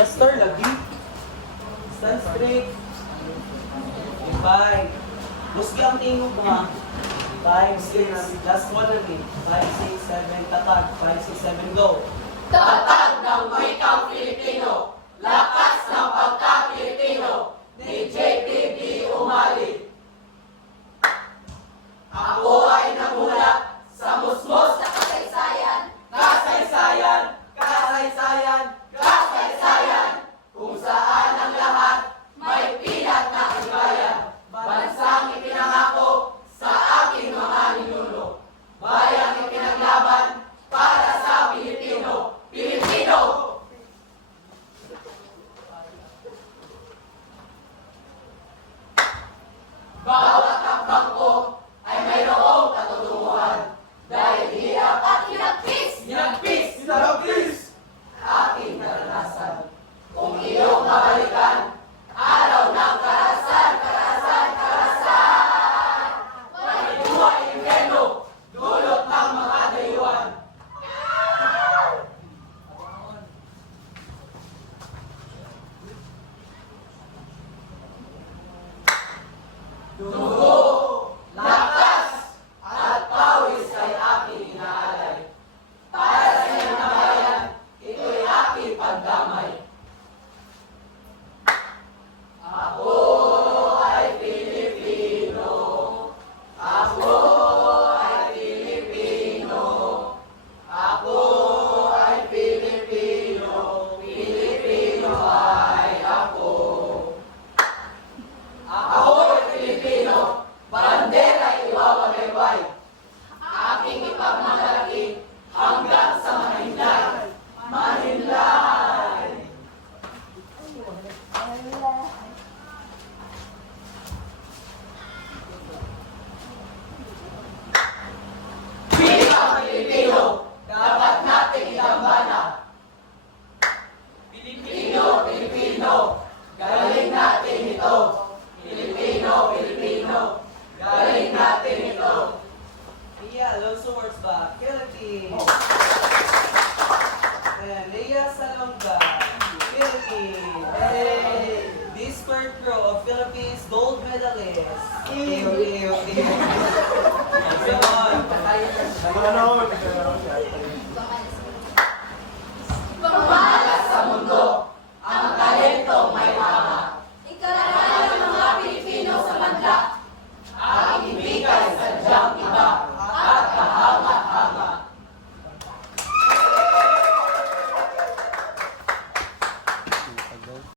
Lester lagi. Stand straight. Five. Musgi ang tingog mo ha. 5, 6, last one lagi. 5, 6, 7, tatag. 5, 6, 7, go. Tatag ng wikang Pilipino, lakas ng pagka-Pilipino, ni JPB Umali. Ako ay namulat sa musmos na kasaysayan, kasaysayan, kasaysayan, kasaysayan, kung saan ang lahat may pilat na katibayan, bansang ipinangako sa aking mga ninuno, bayang ipinaglaban para sa Pilipino, Pilipino! Bawat hakbang ko ay mayroong katutunguhan dahil hirap at hinagpis, aking naranasan. Kung iyong mabalikan, araw ng karahasan, Malituwa impyerno, dulot ng mga dayuhan. Dugo, lakas, at pawis ay aking inaalay. Para sa iyong nabayan, ito'y aking pagdamay. Ako ay Pilipino. Ako ay Pilipino. Ako ay Pilipino. Pilipino ay ako. Ako ay Pilipino. Bandera iwawabaybay. Aking ipagmamalaki hanggang sa mahinlay. Mahinlay. Bilang Pilipino, dapat natin itambana. Pilipino, Pilipino, galing natin ito. Pilipino, Pilipino, galing natin ito. Iya, Alonso words back. Philippines. And Leah Salonga. Philippines. Hey! This square crew of Philippines gold medalist. Ew. Come on. Ano?